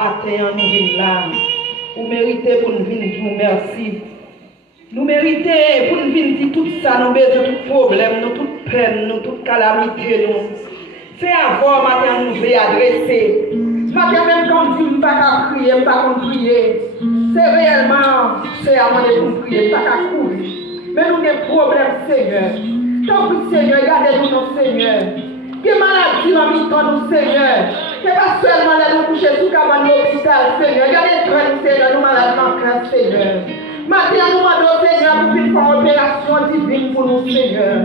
matin, nous venons là. Vous méritez pour nous venir dire merci. Nous méritons pour nous venir dire tout ça, nous besoin tout problème, nous toute peine, nous toute calamité, nous. C'est avant matin nous voulons adresser. Matin même quand tu ne pas qu'à prier, pas qu'on prier. C'est réellement, c'est à moi de prier, pas qu'à courir. Mais nous avons des problèmes, Seigneur. Tant pis, Seigneur, regardez-nous, nos Seigneur. Que maladie dans mi-temps, nous, Seigneur. Que pas seulement là, nous coucher sous cabane de l'hôpital, Seigneur. Regardez-nous, Seigneur, nous malades manquants, Seigneur. Maintenant, nous demandons, Seigneur, pour qu'il fasse une opération divine pour nous, Seigneur.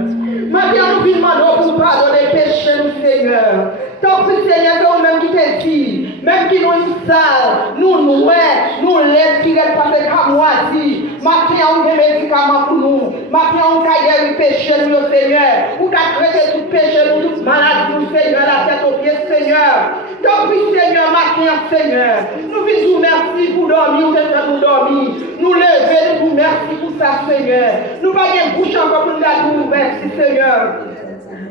Maintenant, nous demandons pour pardonner les péchés, nous, Seigneur. Tant pis, Seigneur, c'est nous-mêmes qui te dit, même qui nous sale, nous l'aide, qui reste pas de moisi. Maintenant, on a des médicaments pour nous. Maintenant, on a guéri le péché, nous, Seigneur. On a traité tout péché, nous, toute maladie, nous, Seigneur, la tête aux pieds, Seigneur. Tant pis, Seigneur, maintenant, Seigneur. Nous vous merci pour dormir, nous dormir. Nous lever, nous vous merci pour ça, Seigneur. Nous pas de bouche encore pour nous dire merci, Seigneur.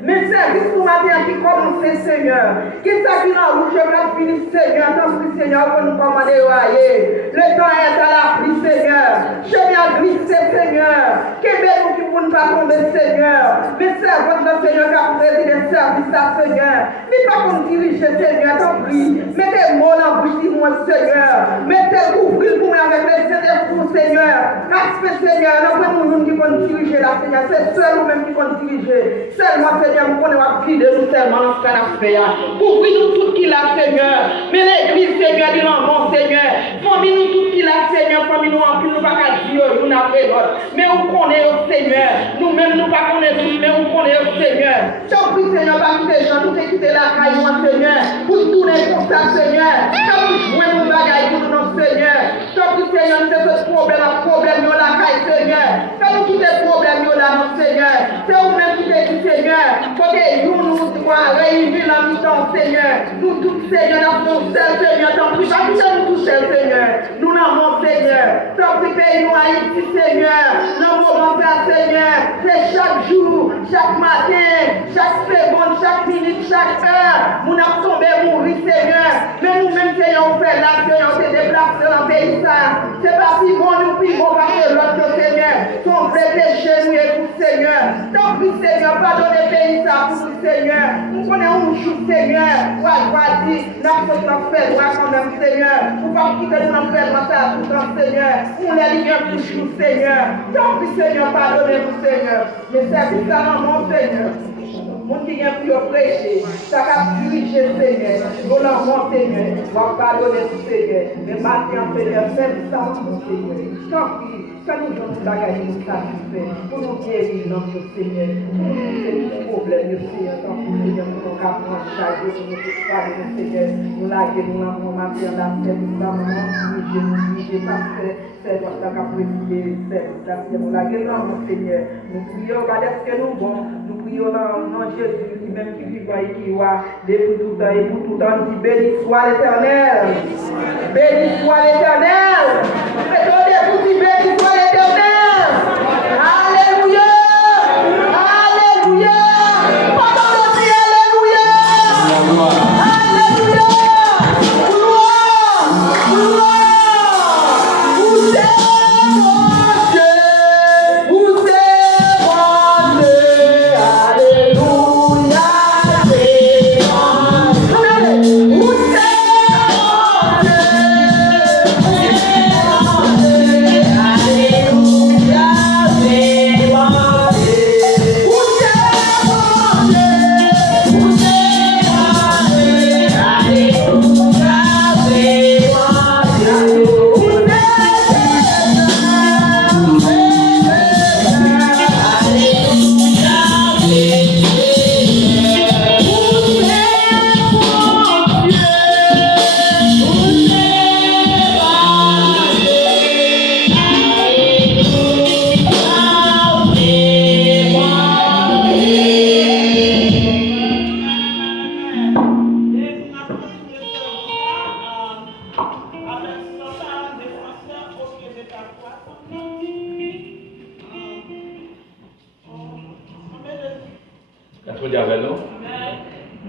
Mes services pour matin qui commence, Seigneur. Qui ça qui n'a rouge, je vais finir, Seigneur. Tant que Seigneur, pour nous commander, le temps est à la pluie, Seigneur. Seigneur, glisse, Seigneur. Qu'est-ce qui pour ne pas tomber, Seigneur. Mes servantes, Seigneur, qui a présidé des services, Seigneur. Mais pas qu'on dirige, Seigneur, t'en prie. Mettez mots dans la bouche de moi, Seigneur. Mettez couvrir pour moi avec les pour Seigneur. Aspect, Seigneur, nous pas nous qui vont diriger là, Seigneur. C'est seul nous-mêmes qui vont diriger. Seulement, Seigneur. Nous connaissons guider nous tellement dans ce qu'on a fait. Ouvrir nous tout qui l'a, Seigneur. Mais l'église, Seigneur, dit non, Seigneur. Famille nous tout qui l'a, Seigneur. Famille nous en plus, nous pas qu'à dire, nous n'avons pas d'autre. Mais on connaît au Seigneur. Nous-mêmes, nous pas connaissons tout, mais on connaît au Seigneur. Tant pis, Seigneur, pas quitter les gens, nous quitter la caille, Seigneur. Pour tourner comme ça, Seigneur. Quand nous jouons nos bagailles pour nous, Seigneur. Tant pis, Seigneur, nous avons ce problème, la caille, Seigneur. Quand nous quittons le problème, nous là, Seigneur. C'est vous-même qui t'es dit, Seigneur. Côté nous doit réunir la mission, Seigneur. Nous tous, Seigneur, nous seuls, Seigneur. Tant pis, pas nous tous seuls, Seigneur. Nous n'avons, Seigneur. Tant pis, pays nous Haïti, Seigneur. Nous avons fait, Seigneur. C'est chaque jour, chaque matin, chaque seconde, chaque minute, chaque heure. Nous avons tombé, mourir, Seigneur. Mais nous-mêmes, Seigneur, on fait là, Seigneur, on s'est déplacé dans le pays, ça. C'est pas si bon, nous prions, parce que l'autre, Seigneur, son vrai péché, nous écoute, Seigneur. Tant pis, Seigneur, pardonnez le pays, ça. Seigneur, nous connaissons un jour, Seigneur, où elle va dire, n'a pas fait droit quand même, Seigneur, pour pas quitter nous en faire ça tout le temps, Seigneur, on les liens toujours, Seigneur, tant pis, Seigneur, pardonnez-nous, Seigneur, mais c'est ça, mon Seigneur. Mon qui vient pour prêcher, ça va diriger, Seigneur. Nous l'avons, Seigneur. On va pardonner tout, Seigneur. Mais maintenant, Seigneur, fais ça, mon Seigneur. Tant pis, ça nous donne la gagne, nous satisfait. Pour nous guérir, notre Seigneur. Pour nous guérir les problèmes, Seigneur. Tant pis, Seigneur, pour nous prendre chaque jour, pour nous parler, Seigneur. Nous laguer, nous l'avons maintenant, la paix, nous l'avons, nous j'ai pas fait. C'est votre la prier, c'est nous laguer, non, Seigneur. Nous prions, regardez ce que nous bon. Nous prions dans Jésus, lui-même qui vit qui voit, depuis tout temps et pour tout temps, dit béni soit l'Éternel. Béni soit l'Éternel. Attendez, vous dites béni soit l'Éternel. Alléluia. Alléluia. Pendant le ciel, alléluia. Alléluia. Gloire. Gloire. Vous êtes mon Dieu. Vous êtes mon Dieu.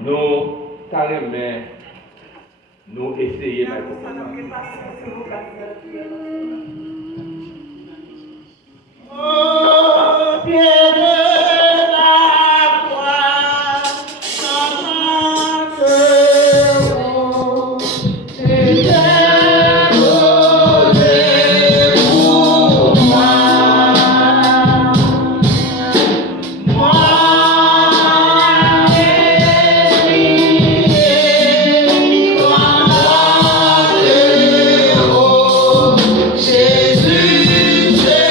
Nous, carrément, nous essayons de Au pied de la croix, tu t'es donné pour moi. Jésus, je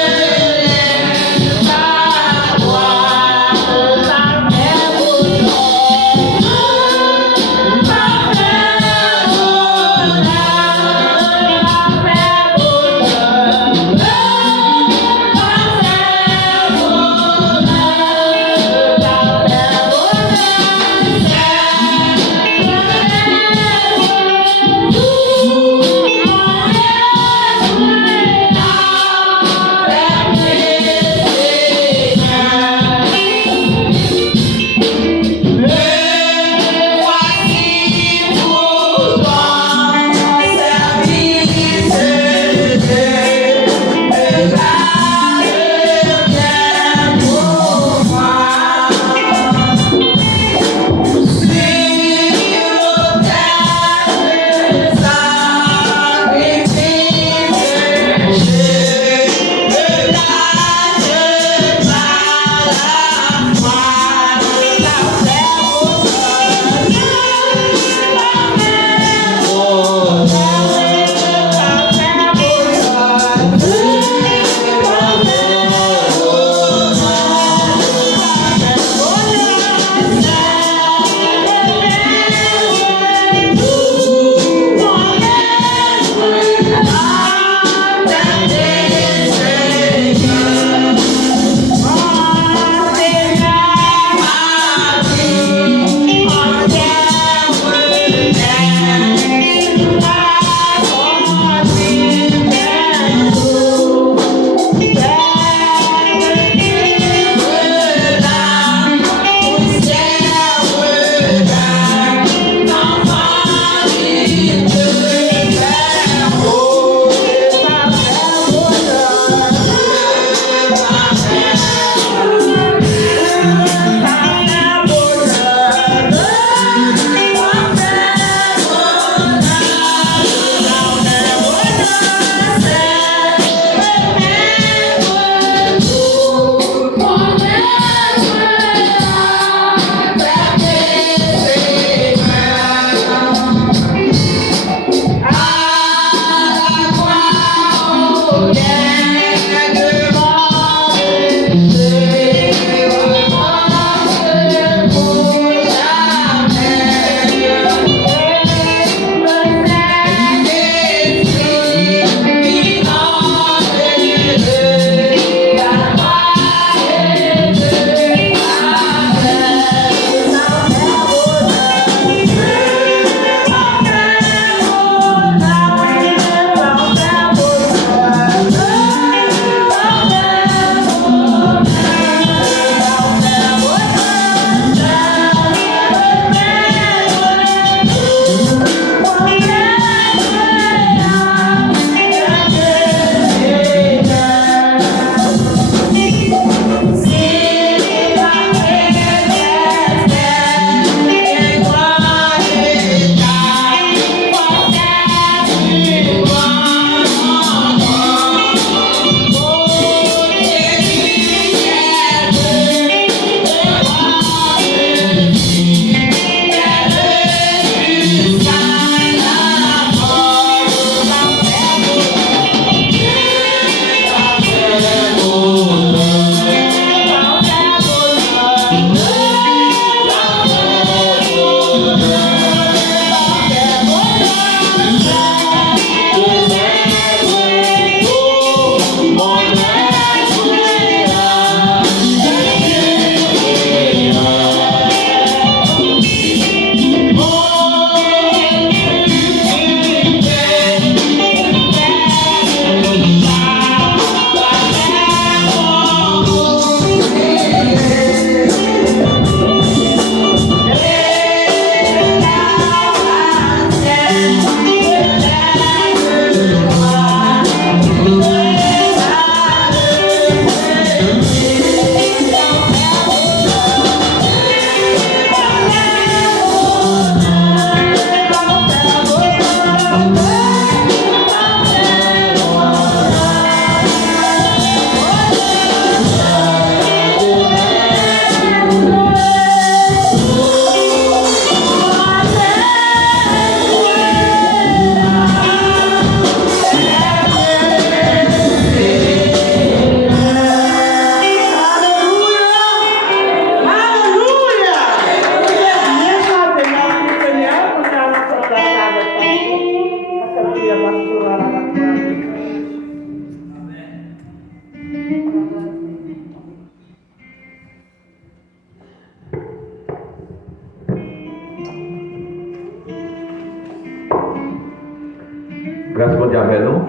Grâce mondiale avec nous.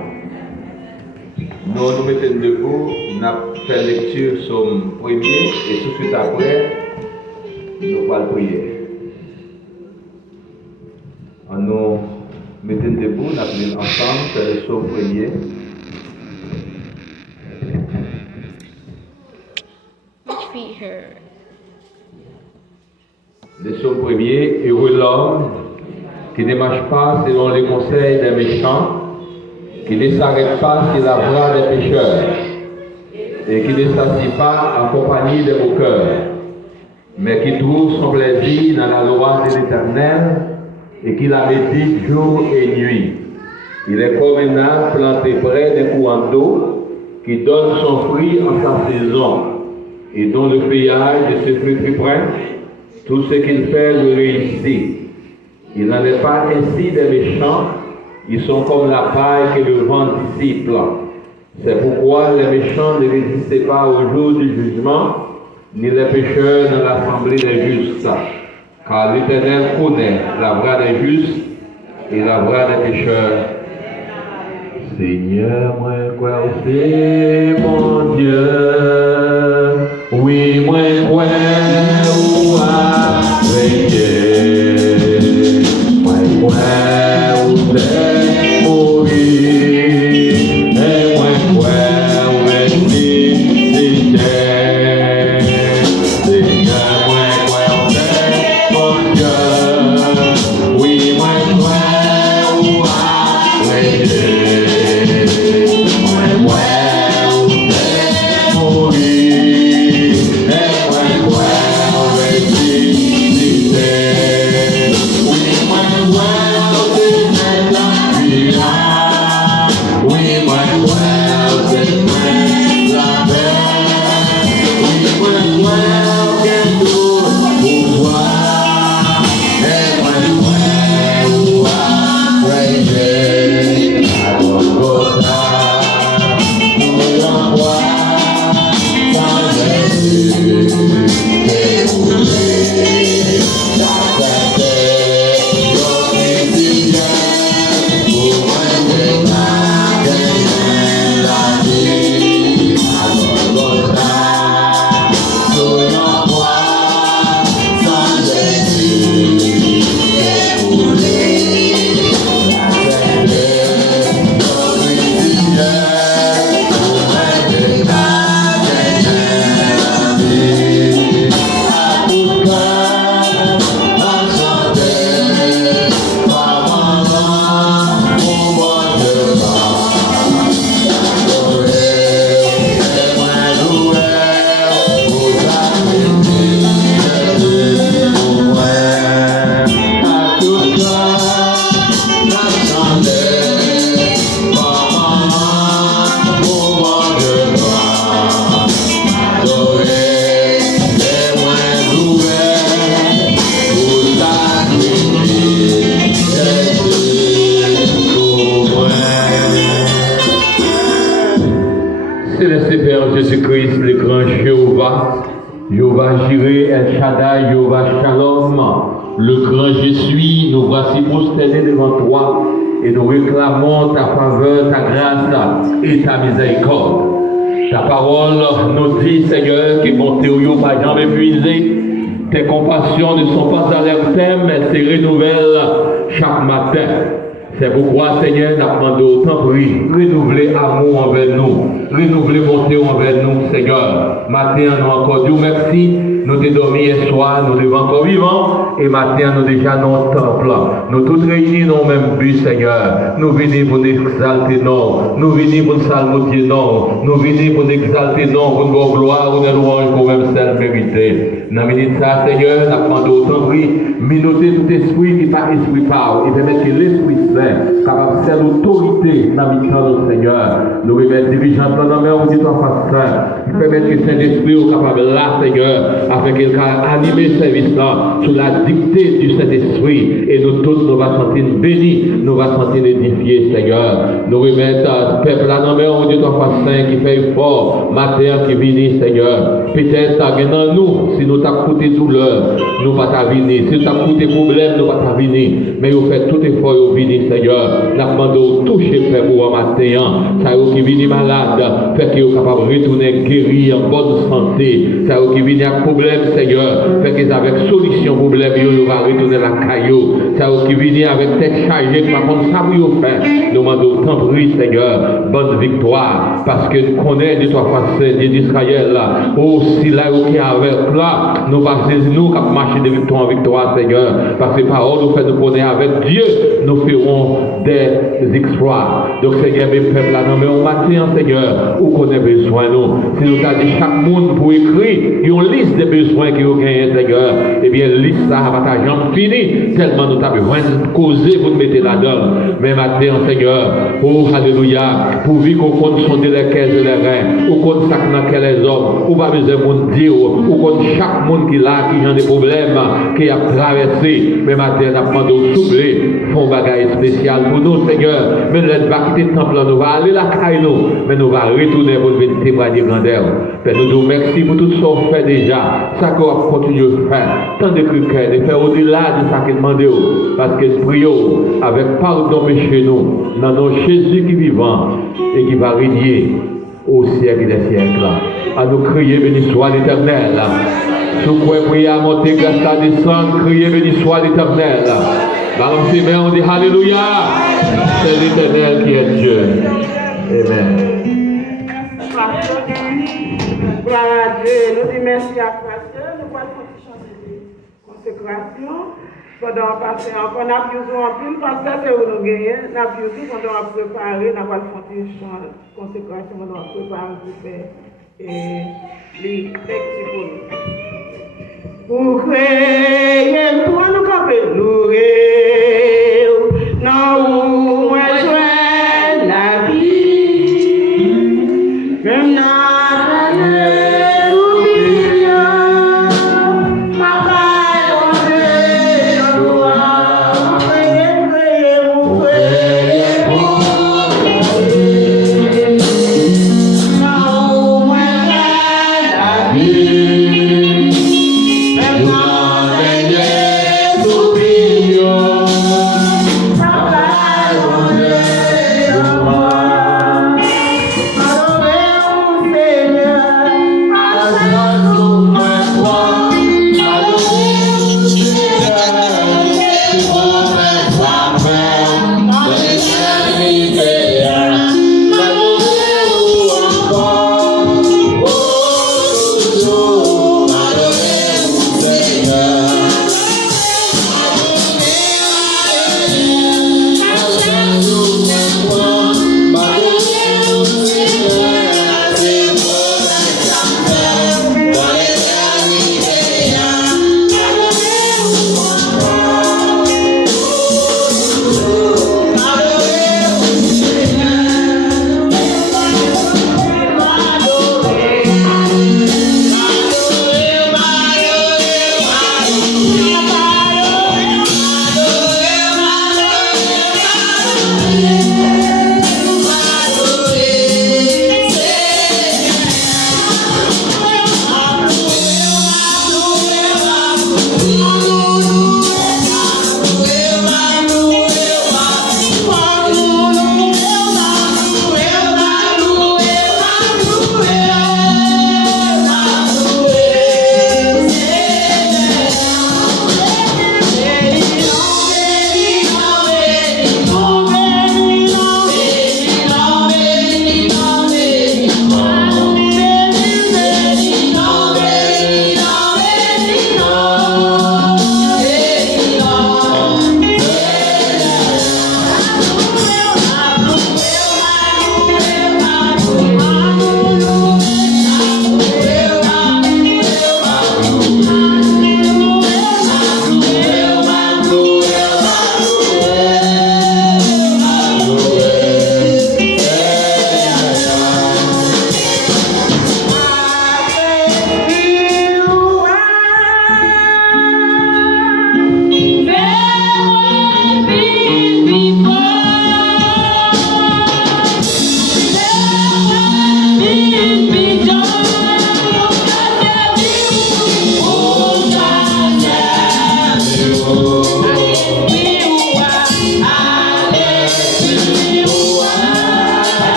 Nous nous mettons debout, nous avons fait lecture sur le premier et tout de suite après, nous allons prier. En nous mettons debout, nous allons ensemble faire le psaume premier. Which feet hurt? Le psaume premier, heureux l'homme qui ne marche pas selon les conseils des méchants, qui ne s'arrête pas sur la voie des pécheurs, et qui ne s'assied pas en compagnie des moqueurs, mais qui trouve son plaisir dans la loi de l'Éternel, et qui la médite jour et nuit. Il est comme un arbre planté près d'un courant d'eau, qui donne son fruit en sa saison, et dont le feuillage de ses fruits près, tout ce qu'il fait le réussit. Il n'en est pas ainsi des méchants, ils sont comme la paille que le vent dissipe. C'est pourquoi les méchants ne résistent pas au jour du jugement, ni les pécheurs dans l'assemblée des justes. Car l'Éternel connaît la voie des justes et la voie des pécheurs. Seigneur, moi crois c'est mon Dieu. Oui, moi crois où avec Dieu. Moi crois où c'est mourir. Et moi crois où est-il. Seigneur, moi crois c'est mon Dieu. Oui, moi crois où avec Dieu. Jésus-Christ, le grand Jéhovah, Jéhovah Jireh, El Shaddai, Jéhovah Shalom, le grand je suis, nous voici prosternés devant toi et nous réclamons ta faveur, ta grâce et ta miséricorde. Ta parole nous dit, Seigneur, que mon théorie n'a pas jamais épuisé, tes compassions ne sont pas à leur terme, mais se renouvellent chaque matin. C'est pourquoi, Seigneur, nous demandons autant prix, renouveler amour envers nous, renouveler bonté envers nous, Seigneur. Matin, nous encore Dieu merci, nous te dormi hier soir, nous devons encore vivants, et matin, nous déjà dans le temple. Nous tous réunis dans le même but, Seigneur. Nous venons pour nous exalter, non. Nous venons pour nous salmodier, non. Nous venons pour nous exalter, non. Pour nous gloire, pour nous louange, pour même celle méritée. Dans la minute ça, Seigneur, nous demandons autant prix, minauter tout esprit qui pas esprit par, et permettre que l'Esprit Saint, capable de faire l'autorité dans la mission, Seigneur. Nous remettons dirigeants dans la main, on dit en face saint. Il permet que Saint-Esprit soit capable là, Seigneur, afin qu'elle puisse animer ce service-là sous la dictée du Saint-Esprit. Et nous tous, nous va sentir bénis, nous va sentir édifiés, Seigneur. Nous remettons ce peuple là dans le Dieu 3 fois 5 qui fait effort, matin qui vient, Seigneur. Peut-être dans nous, si nous t'avons coûté douleur, nous ne pas venir. Si nous t'avons coûté problème, nous ne pas venir. Mais vous faites tout effort, vous venez, Seigneur. Nous demandons de toucher le peuple pour matin. Ça qui vient malade, fait qu'ils soient capables de retourner guéri en bonne santé. Ça qui vient avec problème, Seigneur. Fait qu'ils avec solution problème, ils vont retourner la caillou. Ça qui vient avec tête chargée, par contre, ça vous faire. Nous demandons tant pis, Seigneur. Bonne victoire. Parce que nous connaissons les 3 fois 5 d'Israël là. Aussi là où qui est avec là, nous passons nous qui marcher de victoire en victoire, Seigneur. Parce que parole nous fait nous connaître avec Dieu, nous ferons des exploits. Donc, Seigneur, mes peuples là, non, mais on matin, Seigneur, où qu'on a besoin, nous. Si nous avons dit chaque monde pour écrire, il y a une liste de besoins qui ont gagné, Seigneur. Eh bien, liste ça, va ta jambe finie, tellement nous avons besoin de causer pour nous mettre là-dedans. Mais matin, Seigneur, oh, alléluia, pour vivre qu'on compte sonder les caisses et les reins, ou qu'on sac dans quel les hommes, ou pas besoin de dire, ou qu'on chaque monde qui là, qui a des problèmes, qui a traversé, mais matin, nous avons demandé de souffler, font bagage spécial pour nous, Seigneur. Mais nous va quitter le temple, nous va aller la caille, mais nous va retourner pour venir témoigner grandeur. Nous nous merci pour tout ce qu'on fait déjà, ça qu'on va continuer à faire, tant de cœur, de faire au-delà de ça qu'il demande, parce que nous prions avec pardon péché nous, dans nos Jésus qui est vivant et qui va régner au siècle des siècles. À nous crier, béni soit l'Éternel. Sous quoi prier à monter, grâce à descendre, crier, béni soit l'Éternel. Balancez les mains, on dit Alléluia. C'est l'Éternel qui est Dieu. Amen. Gloire à Dieu. Nous disons merci à Pasteur. Nous allons chanter des consécrations. Pendant passer encore, nous avons besoin en plus, parce que c'est où nous gagnons. Nous avons besoin pendant à préparer, nous allons faire des consécrations, nous allons préparer pour faire les textes pour nous. Pour créer, pour nous camper, louer, non, moi je la vie, même Amen.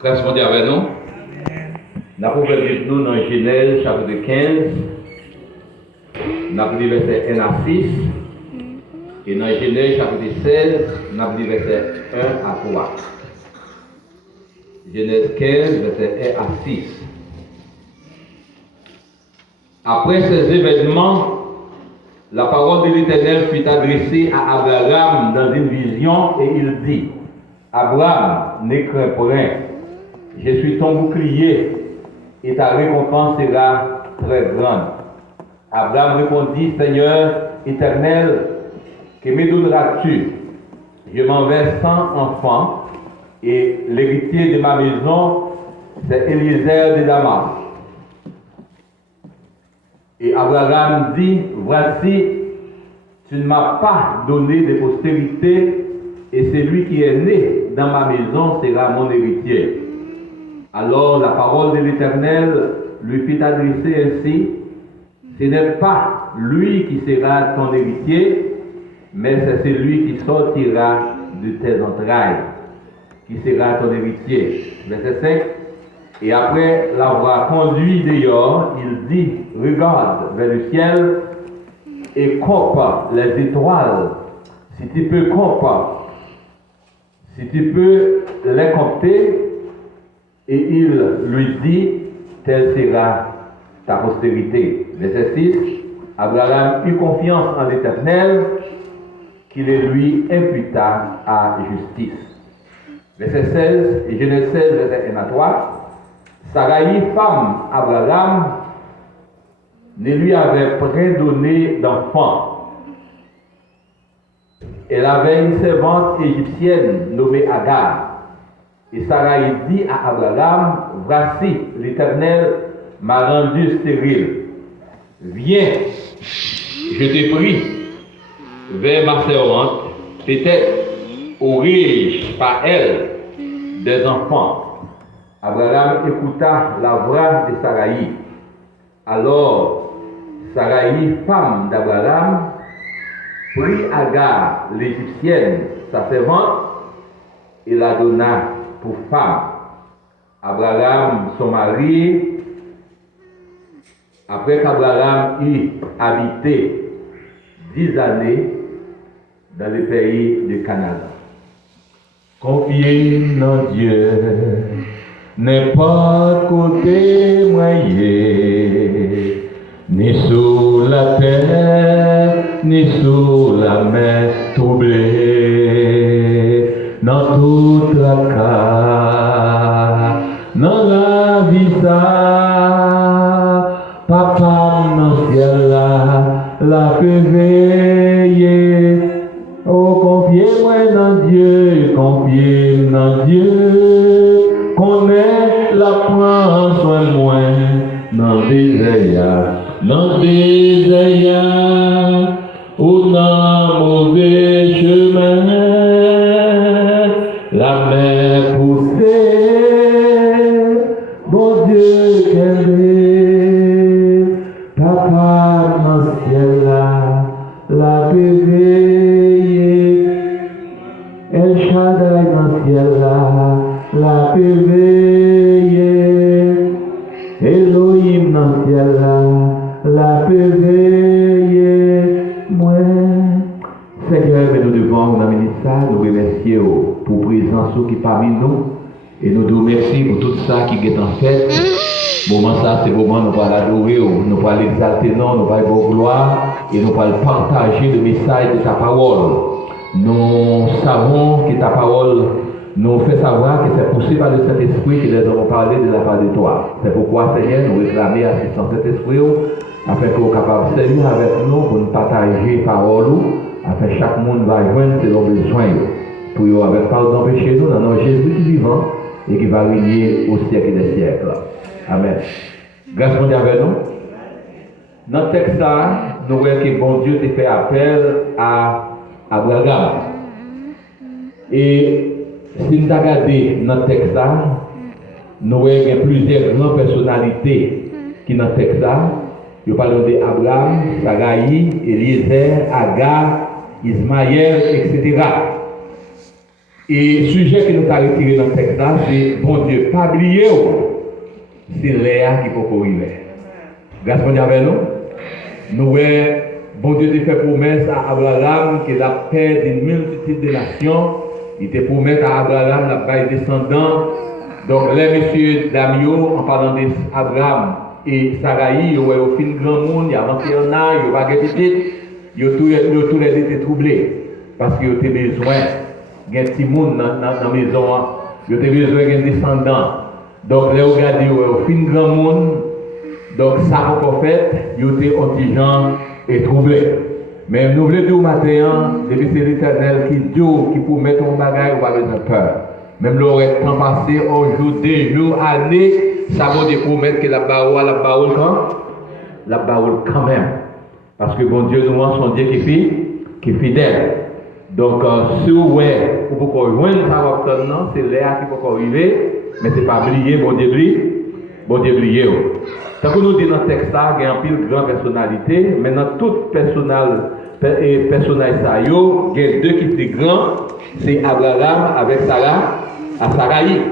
Grâce mondiale avec nous. Nous avons vu nous dans Genèse chapitre 15. Nous avons lu verset 1 à 6. Et dans Genèse chapitre 16, nous avons lu verset 1 à 3. Genèse 15, verset 1 à 6. Après ces événements, la parole de l'Éternel fut adressée à Abraham dans une vision et il dit, Abraham, ne crains rien, je suis ton bouclier et ta récompense sera très grande. Abraham répondit, Seigneur éternel, que me donneras-tu? Je m'en vais sans enfant et l'héritier de ma maison, c'est Eliezer de Damas. Et Abraham dit, voici, tu ne m'as pas donné de postérité, et celui qui est né dans ma maison sera mon héritier. Alors la parole de l'Éternel lui fit adresser ainsi, ce n'est pas lui qui sera ton héritier, mais c'est celui qui sortira de tes entrailles, qui sera ton héritier. Verset 5. Et après l'avoir conduit dehors, il dit, regarde vers le ciel et compte les étoiles. Si tu peux les compter, et il lui dit, telle sera ta postérité. Verset 6. Abraham eut confiance en l'Éternel, qui le lui imputa à justice. Verset 16, et Genèse 16, verset 1 à 3. Saraï, femme Abraham, ne lui avait point donné d'enfant. Elle avait une servante égyptienne nommée Agar. Et Saraï dit à Abraham, voici, l'Éternel m'a rendu stérile. Viens, je te prie, vers ma servante, peut-être aurai-je par elle des enfants. Abraham écouta la voix de Saraï. Alors, Saraï, femme d'Abraham, prit Agar, l'Égyptienne, sa servante, et la donna pour femme. Abraham, son mari, après qu'Abraham eut habité 10 années dans le pays de Canaan. Confiez en Dieu. N'est pas côté moyen, ni sous la terre, ni sous la mer troublée, dans toute la cas, dans la vie ça, papa dans ciel la peut veiller, oh confiez-moi dans Dieu, confiez dans Dieu. Connais la prend soin de moi dans des désert, ou dans mauvais chemin, la mer poussée, bon Dieu qu'elle papa dans le ciel la veiller, El Shaddai dans le ciel la veiller, Elohim dans le ciel la veiller, moi. Seigneur, mais nous devons nous amener ça, nous remercier pour présence qui est parmi nous, et nous te remercions pour tout ça qui est en fait. Moment ça, c'est moment nous allons l'adorer, nous allons l'exalter, nous allons avoir gloire, et nous allons partager le message de ta parole. Nous savons que ta parole nous fait savoir que c'est poussé par le Saint-Esprit que nous avons parlé de la part de toi. C'est pourquoi, Seigneur, nous réclamons assistance Saint-Esprit afin que nous soyons capables de servir avec nous pour nous partager la parole, afin que chaque monde va joindre selon besoin. Pour nous avec pardon péché nous, dans notre Jésus qui est vivant et qui va régner au siècle des siècles. Amen. Grâce mondiale avec nous. Dans le texte, nous voyons que bon Dieu t'a fait appel à Abraham. Et si nous regardons dans le texte, nous voyons plusieurs grandes personnalités qui sont dans le texte. Nous parlons d'Abraham, Saraï, Eliezer, Agar, Ismaël, etc. Et le sujet que nous avons retiré dans le texte là, c'est bon Dieu, pas oublier, c'est Léa qui peut arriver. Grâce à Dieu, nous bon Dieu a fait promesse à Abraham que la paix d'une multitude de nations, il te promet à Abraham la baille descendant. Donc, les messieurs Damio, en parlant d'Abraham et Saraï, ils ont fait un grand monde, il y a 21 ans, ils ont pas petit, ils ont tous les été troublés parce qu'ils ont besoin d'un petit monde dans la maison, ils ont besoin d'un descendant. Donc, les regardez, ils ont fait un grand monde, donc ça encore fait, ils ont été intelligents et troublés. Mais nous voulons dire au matin, depuis c'est l'Éternel qui dit, qui promet ton bagage, on va avoir peur. Même l'aurait temps passé, un jour, 2 jours, années, ça va dire promettre que la parole quand même. Parce que bon Dieu nous son Dieu qui est fidèle. Donc, si vous pouvez joindre ça, c'est l'air qui peut arriver, mais ce n'est pas oublier, bon Dieu oublier. Tant que nous disons dans le texte, il y a un pile de grandes personnalités, mais dans toute personnage, il y a 2 qui sont grands, c'est Abraham avec Saraï.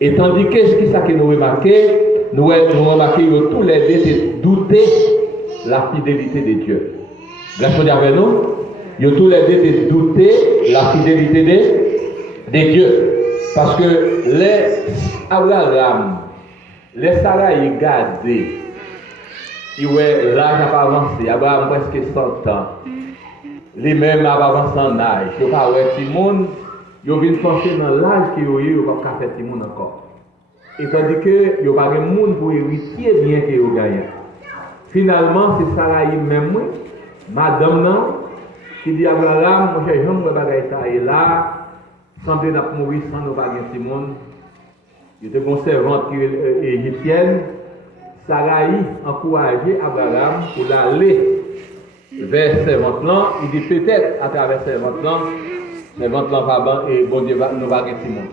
Et tandis que ce que nous remarquons, nous remarquons que tous les deux douter la fidélité de Dieu. Grâce à nous, ils ont tous les deux douter la fidélité de Dieu. Parce que les Abraham, les Saraï gardés, l'âge n'a pas avancé, Abraham presque 100 ans. Les mêmes avancent en âge. Il n'y a pas de monde, ils viennent penser dans l'âge qu'ils ont eu, ils ne peuvent pas faire de monde encore. Et tandis qu'il n'y a pas de monde pour hériter bien qu'ils ont gagné. Finalement, c'est Saraï même, madame, non, qui dit à Abraham, mon cher Jean, mon bagage est là, semble n'a pas mourir sans nous pas de monde. Il était une servante égyptienne. Saraï encourageait Abraham pour l'aller vers servante-là. Il dit peut-être à travers servante-là va et bon Dieu nous va gagner monde.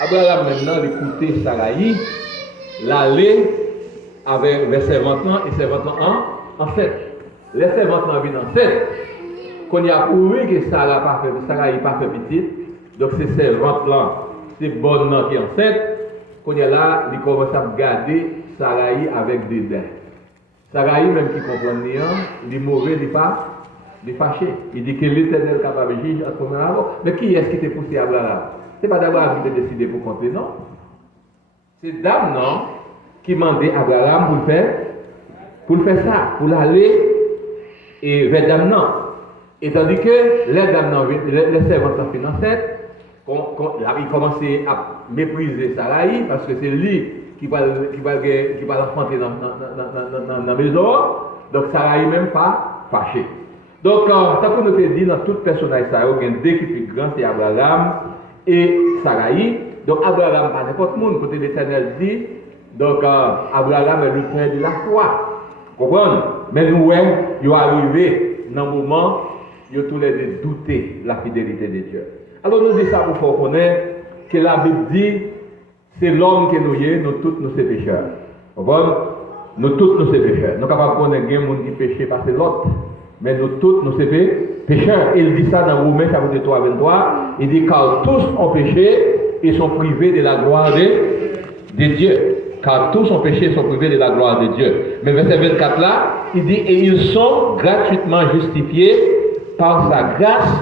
Abraham maintenant l'écouter Saraï, l'aller vers servante-là et servante-là enceinte. Les servantes-là viennent enceinte. Quand il y a couru que Saraï pas fait petite, donc ces servantes-là, c'est bonne qui est enceinte. Quand il y a là, il commence à garder Saraï avec des dents. Saraï, même qui comprend rien, il est mauvais, il est fâché. Il dit que l'Éternel est capable de juger entre nous. Mais qui est-ce qui t'a poussé à Abraham? Ce n'est pas d'Abraham qui t'a décidé pour compter, non? C'est Dame, non, qui demandait à Abraham pour faire ça, pour aller et vers Dame, non. Et tandis que les dames, les servantes financières, il commençait à mépriser Saraï parce que c'est lui qui va l'enfanter dans la maison. Donc Saraï même pas fâché. Donc, tant que nous avons dit dans toute personnage, il y a 2 qui sont grands, c'est Abraham et Saraï. Donc Abraham, pas n'importe monde, côté l'Éternel dit, donc Abraham est le père de la foi. Vous comprenez? Mais nous, il est arrivé dans le moment, il y a tous les deux douter la fidélité de Dieu. Alors nous disons ça pour faire connaître que la Bible dit, c'est l'homme que nous sommes, nous tous nous sommes pécheurs. Vous comprenez? Nous tous nous sommes pécheurs. Nous sommes capables de connaître un monde qui péché parce que l'autre. Mais nous tous nous sommes pécheurs. Il dit ça dans Romains chapitre 3, 23. Il dit car tous ont péché et sont privés de la gloire de Dieu. Car tous ont péché et sont privés de la gloire de Dieu. Mais verset 24 là, il dit et ils sont gratuitement justifiés par sa grâce,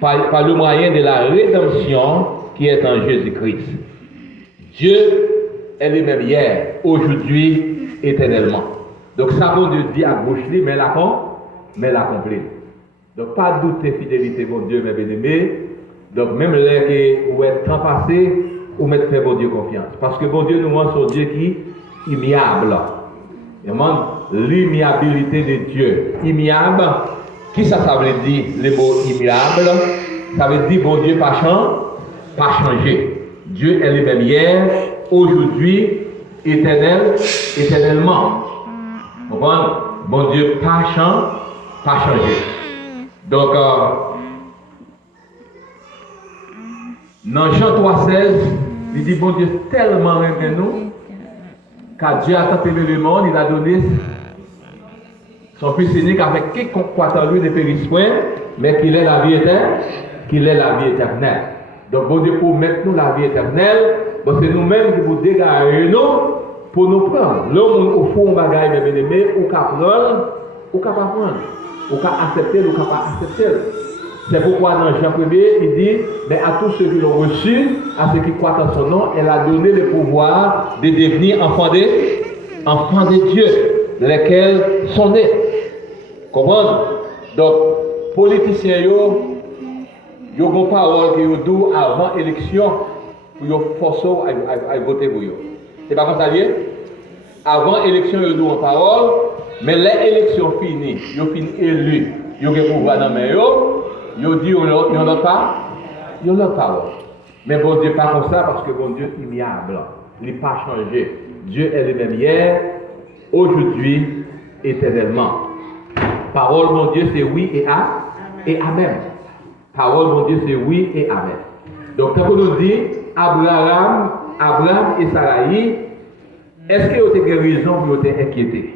par le moyen de la rédemption qui est en Jésus-Christ. Dieu est le même hier, aujourd'hui, éternellement. Donc ça veut dire à gauche, mais l'accomplit. Donc pas douter fidélité, mon Dieu, mes bien-aimés. Donc même là que vous êtes temps passé, vous mettez faire bon Dieu confiance. Parce que bon Dieu nous montre son Dieu qui est immuable. Il demande l'immuabilité de Dieu. Immuable, qui ça veut dire le mot immuable? Ça veut dire bon Dieu pas changé. Dieu est le même hier, aujourd'hui, éternellement. Vous comprenez? Bon Dieu pas changé. Donc, dans Jean 3,16, il dit bon Dieu tellement aimé nous, car Dieu a tant aimé le monde, il a donné son Fils unique avec quiconque croit en lui ne périsse point, mais qu'il ait la vie éternelle. Donc, bon Dieu, pour mettre nous la vie éternelle, bon, c'est nous-mêmes qui vous dégager nous pour nous prendre. L'homme au fond, bagaille, mes bien-aimés, ou qu'à prendre, ou qu'à pas prendre. Ou qu'à accepter, ou qu'à pas accepter. C'est pourquoi dans Jean 1er, il dit, mais à tous ceux qui l'ont reçu, à ceux qui croient en son nom, elle a donné le pouvoir de devenir enfants de Dieu, lesquels sont nés. Comprenez? Donc, politiciens, ils ont une parole qui ont dit avant l'élection pour forcer à voter pour eux. C'est pas comme ça, lié? Avant l'élection, ils ont une parole, mais l'élection finie, ils ont fini élu, ils ont un pouvoir dans les mains, ils ont dit, ils ont leur parole. Mais bon Dieu, pas comme ça, parce que bon Dieu est immuable, il n'est pas changé. Dieu est le même hier, aujourd'hui, éternellement. Parole, mon Dieu, c'est oui et amen. Parole, mon Dieu, c'est oui et amen. Donc, quand on nous dit Abraham et Sarai, est-ce qu'il y a des raisons pour être inquiétés?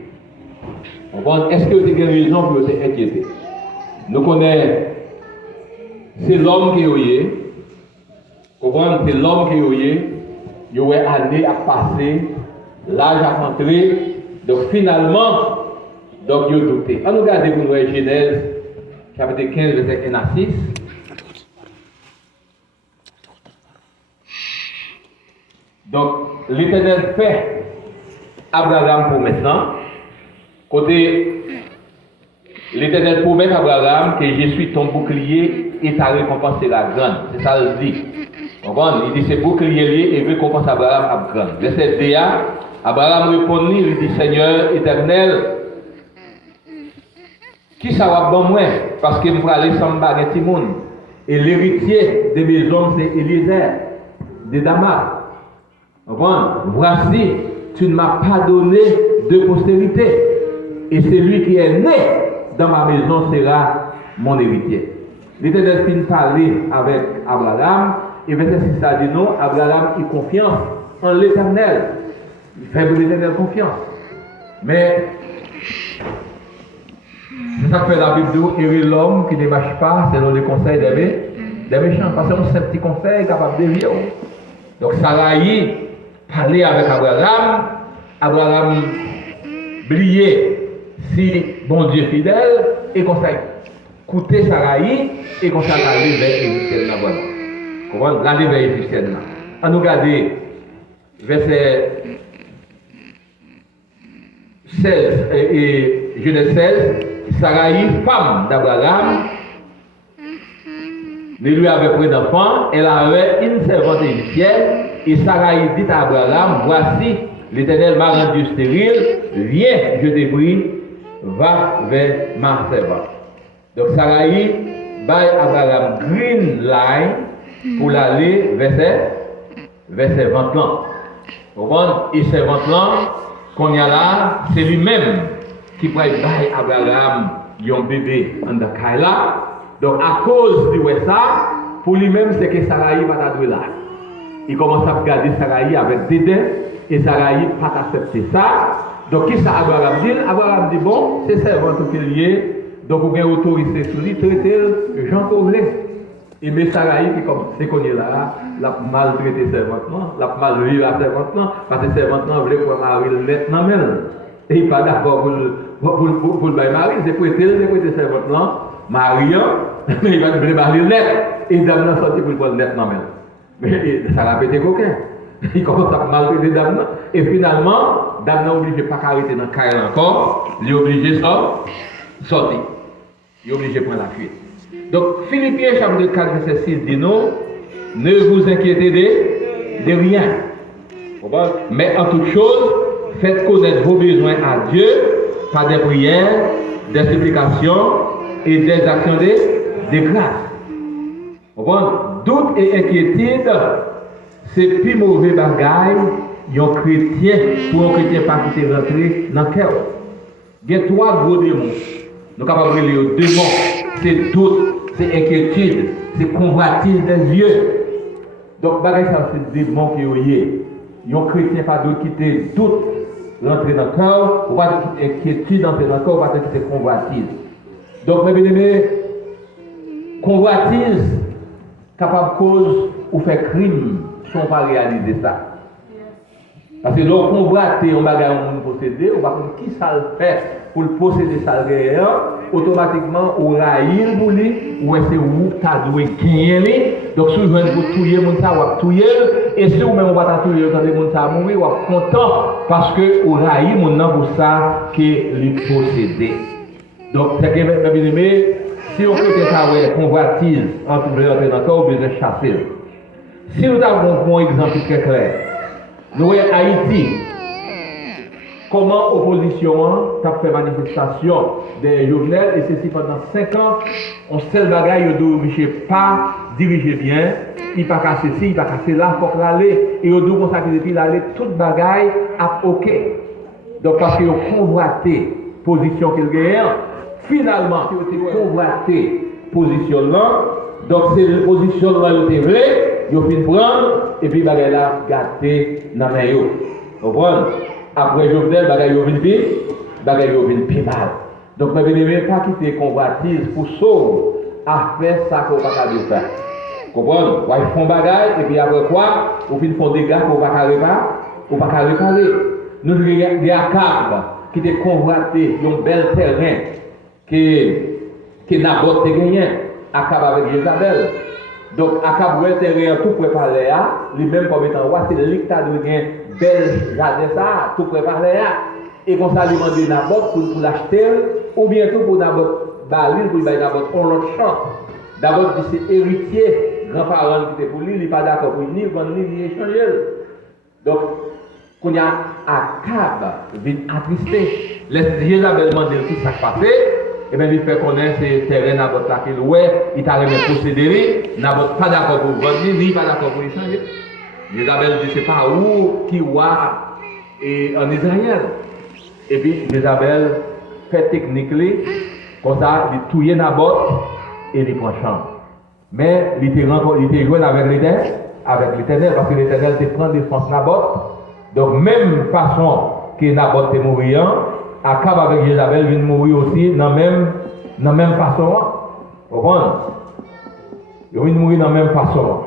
Est-ce qu'il y a des raisons pour être inquiétés? Nous connaissons, c'est l'homme qui est, c'est l'homme qui est, il y a année à passer, l'âge à rentrer, donc finalement, donc il y a douté. On regarde pour nous Genèse, chapitre 15, verset 1 à 6. Donc, l'Éternel fait Abraham pour maintenant. Côté, l'Éternel promet à Abraham que je suis ton bouclier et ta récompense sera grande. C'est ça qu'il dit. Il dit c'est bouclier et récompense à Abraham à grande. Verset 2, Abraham répondit, il dit Seigneur éternel, qui ça va bon moi? Parce que je vais aller sans baguette monde. Et l'héritier de mes hommes, c'est Eliezer de Damas. Voici, tu ne m'as pas donné de postérité. Et celui qui est né dans ma maison sera mon héritier. L'Éternel finit parler avec Abraham. Et verset 6 ça dit non, Abraham a confiance en l'Éternel. Il fait de l'Éternel confiance. Mais c'est ça que fait la Bible dit, et l'homme qui ne marche pas selon les conseils des méchants. Parce que c'est un petit conseil capable de vivre. Donc Sarai parlait avec Abraham. Abraham brillait si bon Dieu fidèle et conseil. Écoutez Sarai et conseil aller vers Égyptienne là-bas. Comment l'aller vers Égyptienne là. On nous regarde verset 16 et Genèse 16. Sarai, femme d'Abraham, ne lui avait pris d'enfant, elle avait une servante égyptienne, et Sarai dit à Abraham, voici, l'Éternel m'a rendu stérile, viens, je te prie, va vers ma servante. Donc Sarai baille Abraham green line pour l'aller vers ses 20 ans. Et ses 20 ans, qu'on y a là, c'est lui-même qui pourrait bailler Abraham un bébé en Kaila. Donc à cause de ça, pour lui-même, c'est que Sarai va t'adouer là. Il commence à regarder Sarai avec dédain et Sarai pas accepter ça. Donc qui ça Abraham dit? Abraham dit bon, c'est servant qu'il y est, donc vous avez autorisé sur lui, traiter Jean Paulet. Et mais Sarai qui comme c'est qu'on est là, l'a maltraité servant, l'a mal vécu à servant, parce que servant voulait pour marier le net dans même. Et il n'est pas d'accord pour le mari, c'est prêter servant, mariant, mais il va devenir marier le net. Et il a sorti pour le net dans même. Mais ça a pété coquin. Il commence à maltraiter Dame. Et finalement, Dame n'est obligé de ne pas arrêter dans le carré encore. Il est obligé de sortir. Il est obligé de prendre la fuite. Donc, Philippiens chapitre 4, verset 6 dit non, ne vous inquiétez de rien. Mais en toute chose, faites connaître vos besoins à Dieu par des prières, des supplications et des actions de grâce. Doute et inquiétude, c'est plus mauvais bagaille un chrétien pour un chrétien pas qui s'est rentré dans le cœur. Il y a trois gros démons. Nous sommes capables de lire deux démons. C'est doute, c'est inquiétude, c'est convoitise des yeux. Donc, bagaille ça, c'est des démons qui ont un chrétien pas d'autre qui te doute rentrer dans le cœur, ou pas de inquiétude entrer dans le cœur, ou pas de qui te convoitise. Donc, mes bien-aimés, convoitise, capable cause ou fait crime sans pas réaliser ça. Parce que lorsqu'on convoiter on bagage on posséder, on va comprendre qui ça le fait pour le posséder ça automatiquement on raïl pour lui ou est-ce où t'as doué gagner donc si vous pour tuer mon ça ou tuer et si vous même on va tuer quand mon ça mourir ou content parce que on raïl mon nom pour ça que les posséder. Donc c'est que mes bien-aimés, si on peut ça ouais convoitise entre les dans corps besoin chasser. Si nous avons un exemple très clair, nous voyons Haïti, comment l'opposition a fait manifestation des Jovenel, et ceci pendant 5 ans, on seul bagaille, il ne doit pas diriger bien, il ne pas casser ci, il ne pas casser là, il faut l'aller, et il doit consacrer depuis l'aller, toute bagaille à OK. Donc parce qu'il a convoité position qu'il gagne, finalement, il a convoité position là, donc c'est la position là, il est vrai. Yo fin prendre et puis bagay la gâté dans main yo. Vous comprenez? Après Jovenel bagay yo vinn pi, bagay yo vinn pi mal. Donc mes bien-aimés pas quitter convoitise pour sauver à faire ça qu'on pas capable faire. Comprenez? Ils font bagay et puis après quoi, ou fin font dégâts qu'on pas capable ou pas capable réparer. Nous des Akab qui te convoité un bel terrain que Naboth te gagné Akab avec Jézabel. Donc, Akab ouel terrain tout préparé à, lui-même comme étant roi, c'est lui qui a donné bel jardin ça, tout préparé à. Et comme ça, lui demande Naboth pour l'acheter, ou bientôt pour Naboth Balil, pour Naboth on l'autre champ. D'abord, c'est héritier, grand-parent qui était pour lui, il n'est pas d'accord pour lui, vendre lui, il échanger. Donc, quand il y a Akab, il est attristé, laisse Jézabel demander ce qui s'est passé. Et bien, il fait connaître ces terrains Naboth là qu'il il t'a remis posséder, Naboth pas d'accord pour vendre, ni pas d'accord pour échanger. Jézabel dit c'est pas où qui roi et en Israël. Et puis Jézabel fait technique comme ça, il touille Naboth et il prend champ. Mais il était joué avec l'Éternel parce que l'Éternel te prend défense Naboth. Donc même façon que Naboth est mort. Akab avec Jézabel vient mourir aussi dans la même façon. Vous comprenez? Il vient mourir dans la même façon.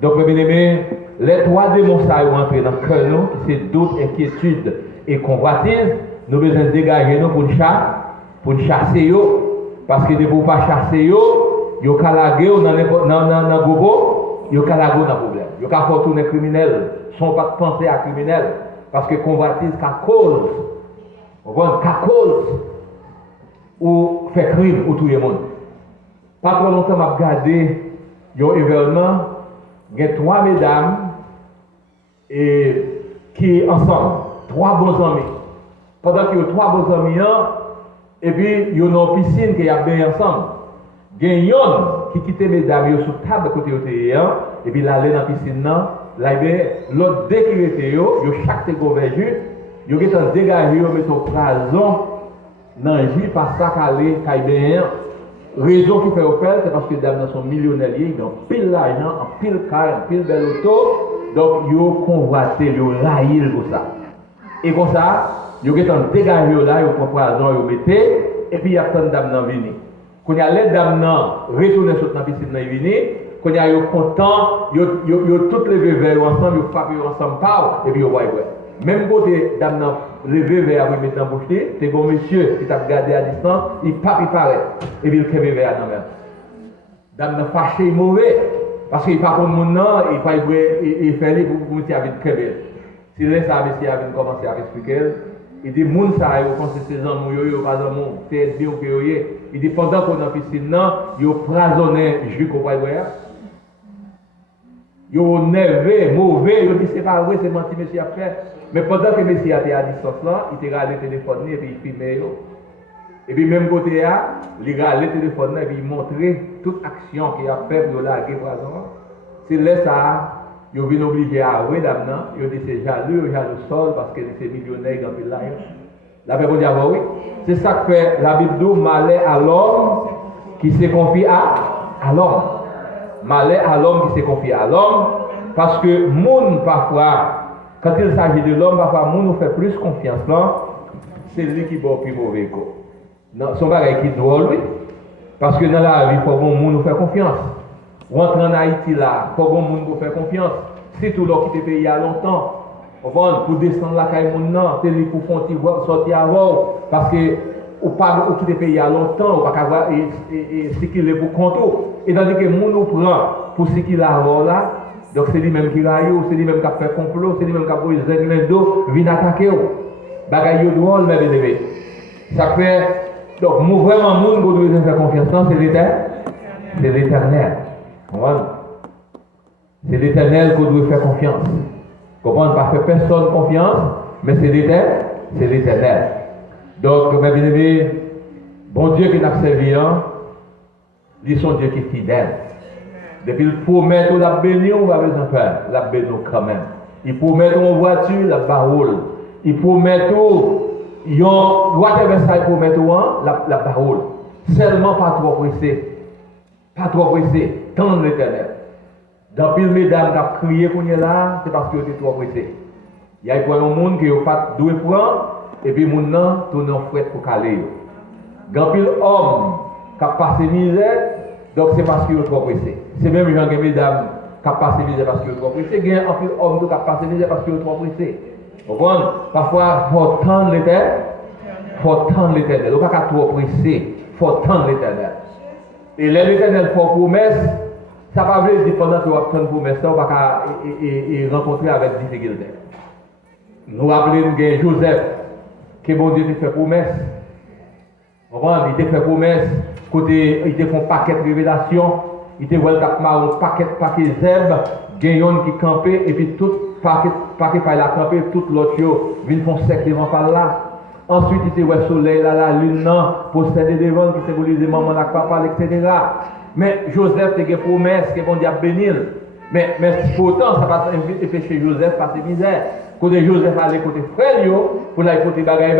Donc, mes bien-aimés, les 3 démons qui sont entrés dans le cœur, qui c'est doute, inquiétude et convoitise, nous avons besoin de dégager nous pour chasser. Parce que pour ne pas chasser, ils ont calagé dans le gobo, ils ont calagé dans le problème. Ils ont fait tourner criminel, sans pas penser à criminel. Parce que convoitise, qu'à cause. Vous voyez, qu'à cause ou fait crime ou tout le monde. Pas trop longtemps, je vais regarder un événement, il y a 3 mesdames qui sont ensemble, 3 bons amis. Pendant qu'il y a 3 bons amis, et puis il y a une piscine qui est bien ensemble. Il y a un qui quitte les mesdames sur la table côté et puis il allait dans la piscine, l'autre dès qu'il était, il y a chaque convergé. Yo qui sont dégagés, yo mettent au prison dans le jus par ça qu'aller caïbéen. Raison qui fait au faire, c'est parce que les dames sont millionnaires, ils ont pile l'argent, en pile car, en pile bel auto, donc yo convoité, yo raillé pour ça. Et comme ça, yo qui sont dégagés là, yo prend prison, yo mettez, et puis il y a tant de dames dans venir. Quand il y a les dames retourner sur la piscine dans venir, quand il y a yo content, yo toutes les vers ensemble, yo frappent ensemble par, et puis yo voient. Même côté dame levé vers après mettre dans bouche, c'est bon monsieur qui t'a regardé à distance, il paraît et puis il kebe vers dans mer. Dame fâché mauvais parce qu'il pas comme mon nom, il pas il fait les pour monsieur avec kebe. Si laisse ça monsieur avait commencé à expliquer, il dit moun ça yo pense ces hommes yo pas amour, c'est bien que yo il dit pendant qu'on en piscine non, yo prasonné jus qu'on va voir. Yo nerveux, mauvais, yo dit c'est pas vrai, c'est menti monsieur après. Mais pendant que monsieur était à distance là, il était regardé le téléphone et puis il filmait. Et puis même côté là, il regardait le téléphone et puis il montrait toute action qu'il a fait pour larguer par exemple. C'est là ça, il vient obligé à avouer d'abord, il dit c'est jaloux sol parce que c'est millionnaire dans le là. La Bible dit oui. C'est ça que fait la Bible dit malheur à l'homme qui se confie à l'homme. Malheur à l'homme qui se confie à l'homme parce que monde parfois quand il s'agit de l'homme, parfois, nous nous fait plus confiance là, c'est lui qui est plus mauvais. Son bagage qui doit lui, parce que dans la vie, il faut que nous nous fait confiance. rentrer en Haïti là, pour que le monde faire confiance. Si tout l'autre qui était payé il y a longtemps, pour descendre la caille monde non, c'est lui pour faire sortir avant, parce que ou pas ou qui était payé il y a longtemps, ou pas avoir et ce qu'il est pour compte. Et tandis que le monde nous prend pour ce qu'il a avant là, donc c'est lui même qui raille, c'est lui même qui a fait complot, c'est lui même qui a pris les ailes d'eau, vient attaquer. Bagaille de drôle, mes bien-aimés. Ça fait, donc, vraiment, le monde qui doit faire confiance, c'est l'Éternel. C'est l'Éternel. C'est l'Éternel qu'on doit faire confiance. Comprendre, pas faire personne confiance, mais c'est l'Éternel. C'est l'Éternel. Donc, mes bien-aimés, bon Dieu qui n'a servi, il sont Dieu qui est fidèle. Depuis le promet, on l'a béni, on va besoin de faire. La béni quand même. Il promet une voiture, la parole. Il promet tout. Il doit faire promet tout, la parole. Seulement pas trop pressé. Pas trop pressé. Tendre l'Éternel. Dans pile mesdames qui ont crié pour nous là, c'est parce que vous êtes trop pressé. Il y a un monde qui n'a pas doué prendre, et puis mon nom tourne en fouette pour caler. Dans pile homme qui a passé misère, donc c'est parce que vous êtes trop pressé. C'est même les gens qui mesdames qui ont passé misère parce que vous êtes trop pressé. Il y a un pile homme qui a passé misère parce que vous êtes trop pressé. Vous comprenez? Parfois, il faut tendre l'Éternel. Il faut tendre l'Éternel. Il ne faut pas trop pressé. Il faut tendre l'Éternel. Et l'Éternel fait promesse. Ça ne va pas dire pendant que vous avez une promesse, on va pas rencontrer avec difficulté. Nous rappelons Joseph, que bon Dieu t'a fait promesse. Il t'a fait promesse, il t'a fait un paquet de révélations, il t'a fait un paquet de zèbres, gagnons qui campaient, et puis tout paquet par la camper, tout l'autre vient font sec devant par là. Ensuite, il t'a fait le soleil, la lune, pour céder devant, qui symbolise maman, la papa, etc. Mais Joseph te fait promesse que bon Dieu a béni. Mais pourtant, ça va empêcher Joseph par ses misères. Quand Joseph allait côté frère, pour aller côté bagaille,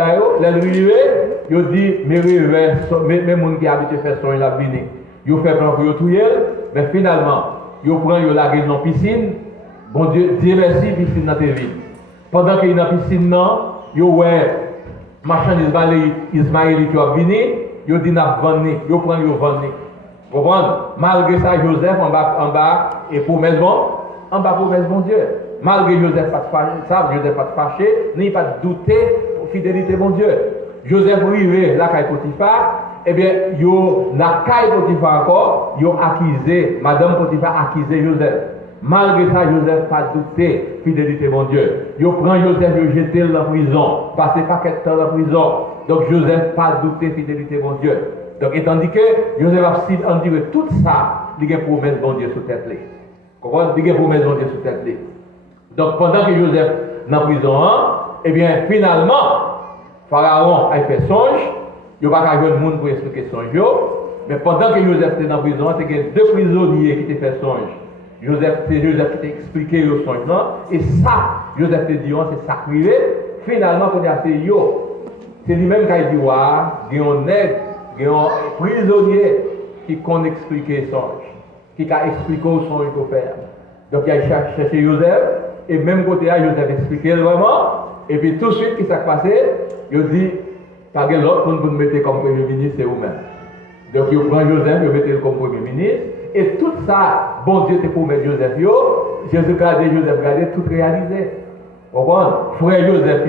il dit, mes rêves, mes gens qui habitent faire son, il a béni. Il fait plan pour tuer, mais finalement, il prend la gueule dans la piscine. Bon Dieu, Dieu merci, piscine dans tes vies. Pendant qu'il est dans la piscine, il ouais, machin Ismaël qui a béni, il dit, n'a vendu, il prend, il vend. Vous comprenez? Malgré ça, Joseph en bas, et promesse en bas promesse bon Dieu. Malgré Joseph pas Joseph pas fâché, ni pas douter pour fidélité bon Dieu. Joseph arrivé la caille Potiphar, eh bien, la caille Potiphar encore, ils ont accusé, Madame Potiphar accusé Joseph. Malgré ça, Joseph pas douté fidélité mon Dieu. Ils prend Joseph, ils jeté dans la prison, passé pas quelques temps dans la prison. Donc Joseph pas douté fidélité mon Dieu. Donc, et tandis que Joseph a dit tout ça, il y a une promesse bon Dieu sous tête. Comment? Il y a une promesse bon Dieu sous tête. Donc, pendant que Joseph est en prison, eh bien, finalement, Pharaon a fait songe, il n'y a pas de monde pour expliquer songe. Mais pendant que Joseph était en prison, il y a deux prisonniers qui ont fait songe. C'est Joseph qui a expliqué le songe. Et ça, Joseph te dit, c'est sacré. Finalement, quand il a fait c'est lui-même qui a dit, il y a un aide. Il y a un prisonnier qui a expliqué le songe, qui a expliqué le songe qu'il faut faire. Donc il a cherché Joseph, et même côté là, Joseph a expliqué vraiment, et puis tout de suite, ce qui s'est passé, il a dit, pas de l'autre pour nous mettre comme Premier ministre, c'est vous-même. Donc il prend Joseph, il met comme Premier ministre, et tout ça, bon Dieu te promet Joseph, Jésus regardé, Joseph regardé, tout réalisé. Vous comprenez? Frère Joseph,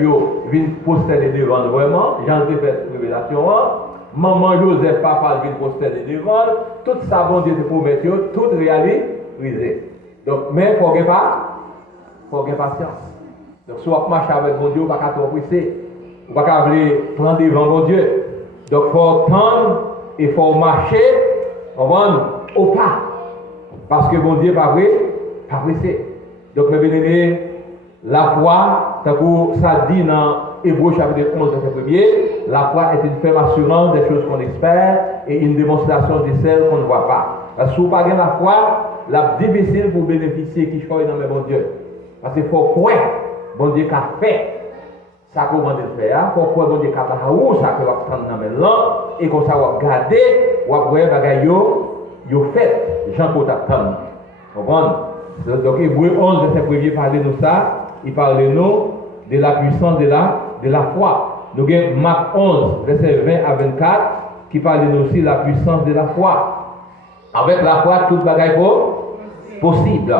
vient poster devant vraiment, j'en ai fait cette révélation. Maman Joseph, papa, vient poster devant, tout ça, bon Dieu te promet, tout réalisé. Donc, mais il faut qu'il y ait patience. Donc, si on marche avec bon Dieu, on ne va pas trop presser. On ne va pas prendre devant bon Dieu. Donc, il faut tendre et il faut marcher au pas. Parce que bon Dieu n'est pas pressé. Donc, mes bien-aimés, la foi, ça dit dans Hébreux chapitre 11, verset 1, la foi est une ferme assurance des choses qu'on espère et une démonstration de celles qu'on ne voit pas. Parce que si vous n'avez pas la foi, c'est difficile pour bénéficier qui choisit dans le bon Dieu. Parce qu'il faut croire, bon Dieu qui a fait ça qu'on va faire, il faut croire bon Dieu qui a fait ça qu'on va prendre dans le langue et qu'on va garder, ou après, il fait, Jean qu'on t'attend. Vous comprenez? Donc, Hébreux 11, verset 1, parle de nous ça, il parle de nous de la puissance de la foi. Nous avons Marc 11, verset 20 à 24, qui parle de nous aussi de la puissance de la foi. Avec la foi, tout bagaille possible.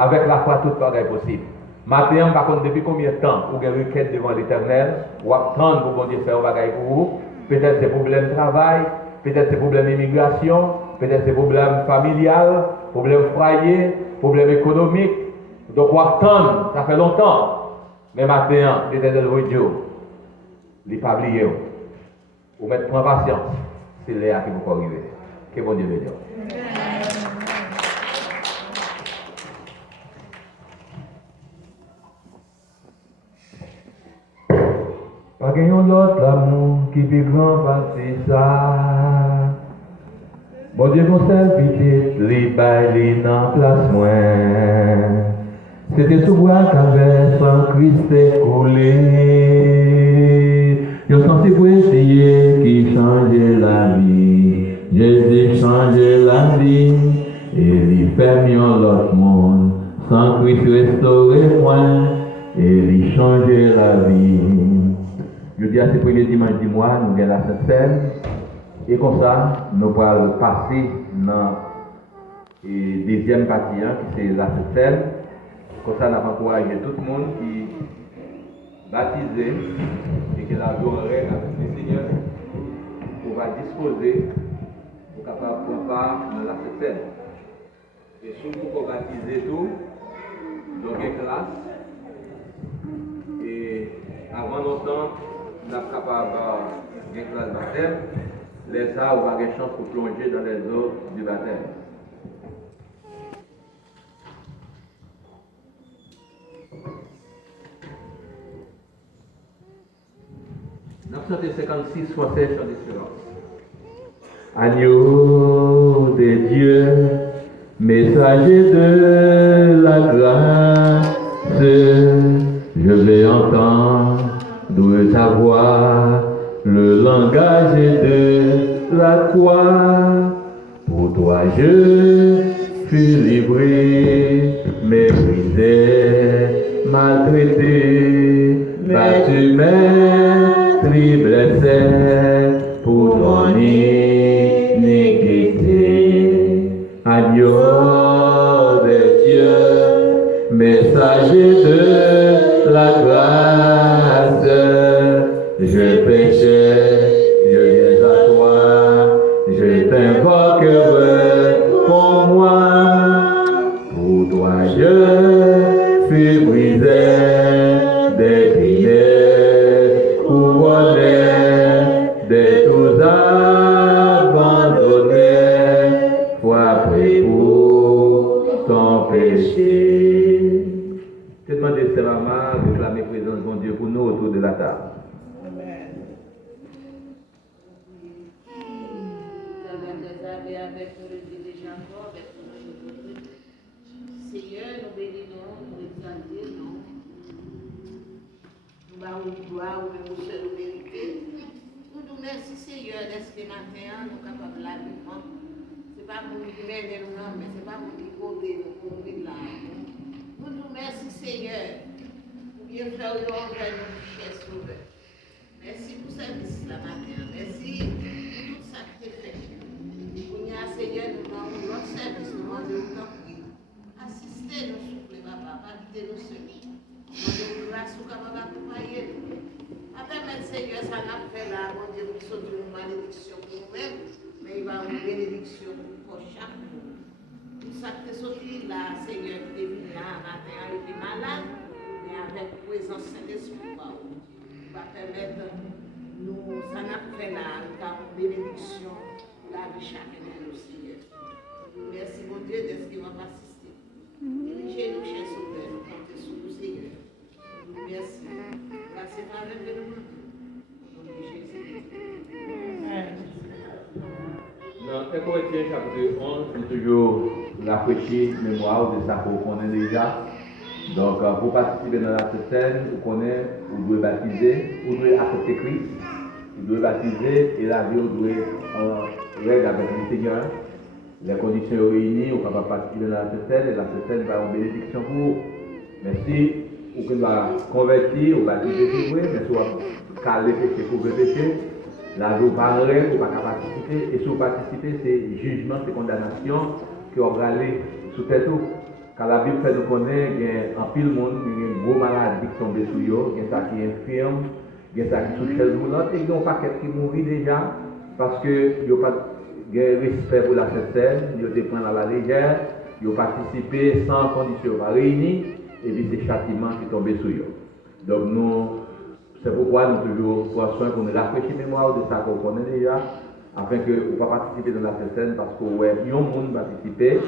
Avec la foi, tout bagaille possible. Maintenant, par contre, depuis combien de temps vous avez une requête devant l'Éternel, ou attendre pour bon Dieu faire un bagaille pour vous? Peut-être c'est problème de travail, peut-être c'est problème d'immigration, peut-être c'est problème familial, problème foyer, problème économique. Donc, on attend, ça fait longtemps. Mais maintenant, l'Éternel vous dit, il n'est pas oublié. Vous mettez prendre patience. C'est là que vous pouvez arriver. Que bon Dieu le dise. Pas qu'il y ait l'autre l'amour qui vit grand passer ça. Bon Dieu, conseil petit, les bails dans place moins. C'était sous bois qu'avait sans Christ écoulé. Je suis censé pour essayer qui changeait la vie. Jésus changeait la vie. Et il fait mieux l'autre monde. Sans Christ restaurer point. Et il changeait la vie. Je dis à ce premier dimanche du mois, nous avons la Sainte Seine. Et comme ça, nous allons passer dans la deuxième partie, qui c'est la Sainte Seine. Comme ça, nous allons encourager tout le monde qui est baptisé et qui adorerait avec le Seigneur. On va disposer pour capable prendre part dans la Sainte Seine. Et surtout pour baptiser tout, donc une classe. Et avant longtemps, nous sommes capables de faire une classe baptême. Les arbres ont une chance pour plonger dans les eaux du baptême. Nous sommes 56 français chants d'espérance. Agneau de Dieu, messager de la grâce, je vais entendre ta voix, le langage de la croix. Pour toi je fus livré, méprisé, maltraité, battu, mais blessé pour ton iniquité. Agneau de Dieu, messager de la grâce, je péchais, je viens à toi, je t'invoque pour moi. Pour toi je fus brisé, déprimé, couronné, de tous abandonné, frappé pour ton péché. Je te demande, Sœur Mama, de réclamer la présence de mon Dieu pour nous autour de la table. Seigneur, nous bénissons, nous exaltons, nous bavons gloire, nous seul vérité. Nous nous merci Seigneur d'être ce matin, nous sommes capables de la vivre. Ce n'est pas pour nous mener nous, mais ce n'est pas pour nous côté pour nous là. Nous nous merci Seigneur pour bien faire le rendre nos richesses sauveurs. Merci pour ce service la matin. Merci pour tout ça que tu fait. Pour nous, Seigneur, nous demandons notre service, nous demandons notre prière. Assistez-nous, soufflez, papa, pas quittez-nous seuls. Demandez-nous grâce pour capable d'accompagner nous. Permettre, Seigneur, ça n'a fait là, mon Dieu, nous sommes une malédiction pour nous-mêmes, mais il va une bénédiction pour chaque monde. Tout ça qui est sorti là, Seigneur, qui est venu là, matin, il était malade, mais avec la présence Saint-Esprit, il va permettre, nous, ça n'a fait là, nous avons une bénédiction pour la vie chacun de nous, Seigneur. Merci, mon Dieu, de ce qui va assister. Dirigez-nous, chers sauveurs, nous comptons sur vous, Seigneur. Merci. Merci, Père, de nous. Au nom de Jésus. Dans 1 Corinthiens chapitre 11, c'est toujours la petite mémoire de ça qu'on connaît déjà. Donc, pour participer dans la scène, vous devez baptiser, vous devez accepter Christ, vous devez baptiser et la vie, vous devez en règle avec le Seigneur. Les conditions sont réunies, vous pouvez participer dans la scène et la scène va en bénédiction pour vous. Merci. Ou qu'on va convertir, ou baptiser, c'est vrai, mais soit caler péché pour péché. La joue pas rêve, ou pas qu'à participer. Et si vous participez, c'est jugement, c'est condamnation qui aura aller sous tête. Quand la Bible fait nous connaître, il y a un pile monde, il y a une grosse maladie qui tombe sur eux, il y a ça qui est infirme, il y a ça qui touche le moulin, et il y a un paquet qui mourit déjà parce qu'il n'y a pas de respect pour la scène, ils ont pris à la légère, ils ont participé sans condition réunies, et puis c'est châtiment qui tombe sur eux. Donc nous, c'est pourquoi nous toujours prenons soin pour nous rafraîchir la mémoire de ça qu'on connaît déjà, afin que vous ne pas participer dans la scène parce que ouais, il y a un monde participer,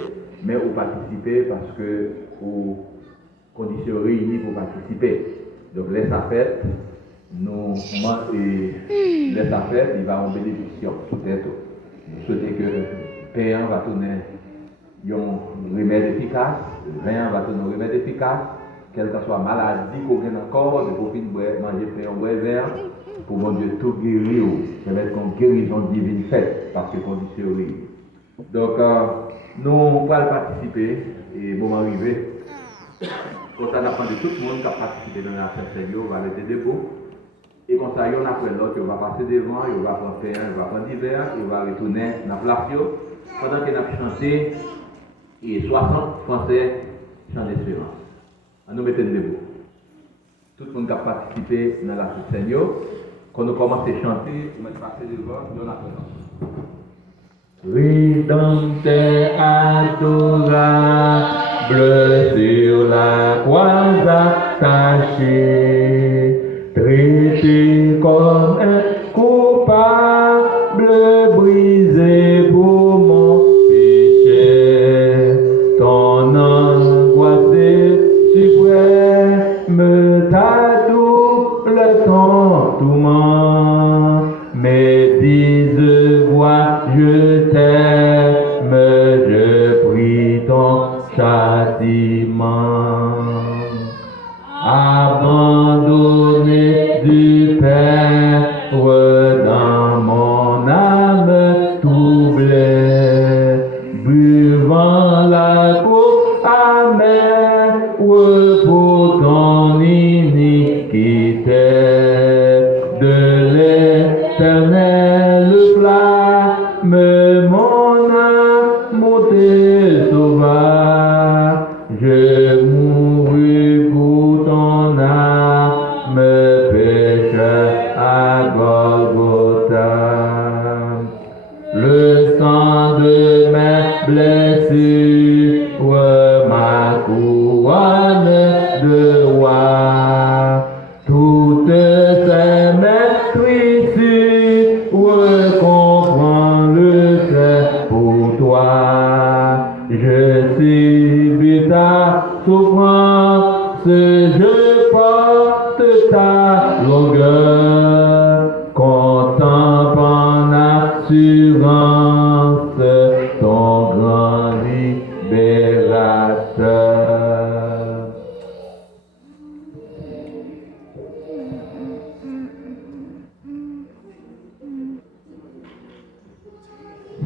mais vous participez parce que vous conditions réunies pour participer. Donc laisse à fête, nous laisse à fête, il va en bénéficier peut-être. Nous souhaitons que payant va tourner un remède efficace, vin va tourner un remède efficace, quelle que soit maladie qu'on gagne encore, de profiter de manger un vrai verre pour mon Dieu tout guérir, permettre qu'on guérison divine faite parce que condition réunies. Donc, nous allons participer et moment arrivé. Comme ça, on apprend de tout le monde qui a participé dans la scène, on va rester debout. Et comme ça, il y en a après l'autre, on va passer devant, on va prendre un, on va prendre divers, on va retourner dans la place. Pendant qu'on a chanté, et 60 Français chant d'espérance. On nous mettons debout. Tout le monde qui a participé dans la scène, quand nous commençons à chanter, on va passer devant, on a Rédempteur adorable sur la croix attachée, traité comme un coupable, brisé pour mon péché. Ton angoisse suprême t'adoule ton tourment, mais dise voix je t'aime, je prie ton châtiment. Abandonné du Père dans mon âme troublée, buvant la coupe amère pour ton iniquité, de l'Éternel flamme mon amour te sauva. Je mourus pour ton âme, pécheur à Golgotha. Le sang de mes blessures, ma couronne de roi, toutes ces meurtrissures comprend le fait pour toi. Je subis ta souffrance, je porte ta longueur, contemple en assurance ton grand libérateur.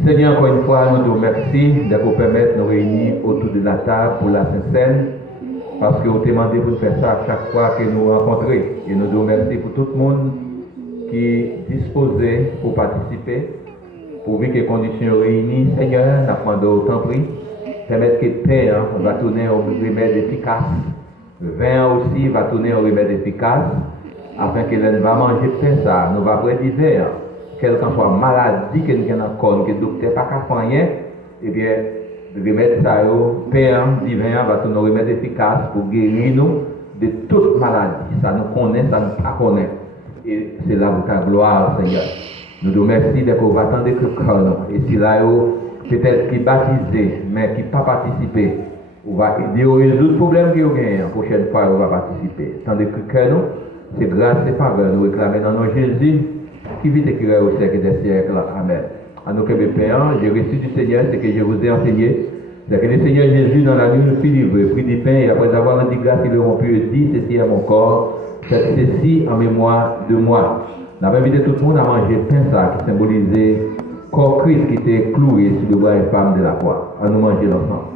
Seigneur, encore une fois, nous te remercions de nous permettre de nous réunir autour de la table pour la Sainte-Seine, parce que vous demandez pour nous faire ça à chaque fois que nous rencontrons. Et nous te remercions pour tout le monde qui est disposé pour participer, pour vivre les conditions réunies. Seigneur, nous demandons autant prix, permettre que le pain va tourner au remède efficace, le vin aussi va tourner au remède efficace, afin que l'on va manger le pain, ça, nous va prendre l'hiver. Quelle que soit maladie que nous avons encore, que le docteur n'a pas fait rien, eh bien, le remède ça, pain divin va tourner au remède efficace pour guérir nous de toute maladie. Ça nous connaît, ça nous pas connaît. Et c'est là pour ta gloire, Seigneur. Nous te remercions de qu'on va attendre que nous. Et si là, peut-être qui baptisé, mais qui pas participé, on va aider à résoudre le problème que vous avez. La prochaine fois, on va participer. Tandis que nous, c'est grâce et faveur, nous réclamons dans nos Jésus, qui vit et qui règne au siècle des siècles. Amen. À nos Père, j'ai reçu du Seigneur ce que je vous ai enseigné. C'est que le Seigneur Jésus, dans la nuit, nous fit livrer, prit du pain, et après avoir rendu grâce, il le rompu et dit, ceci est mon corps, faites ceci en mémoire de moi. Nous avons invité tout le monde à manger le pain, ça, qui symbolisait le corps Christ qui était cloué sur le bras et femme de la croix. À nous manger l'ensemble.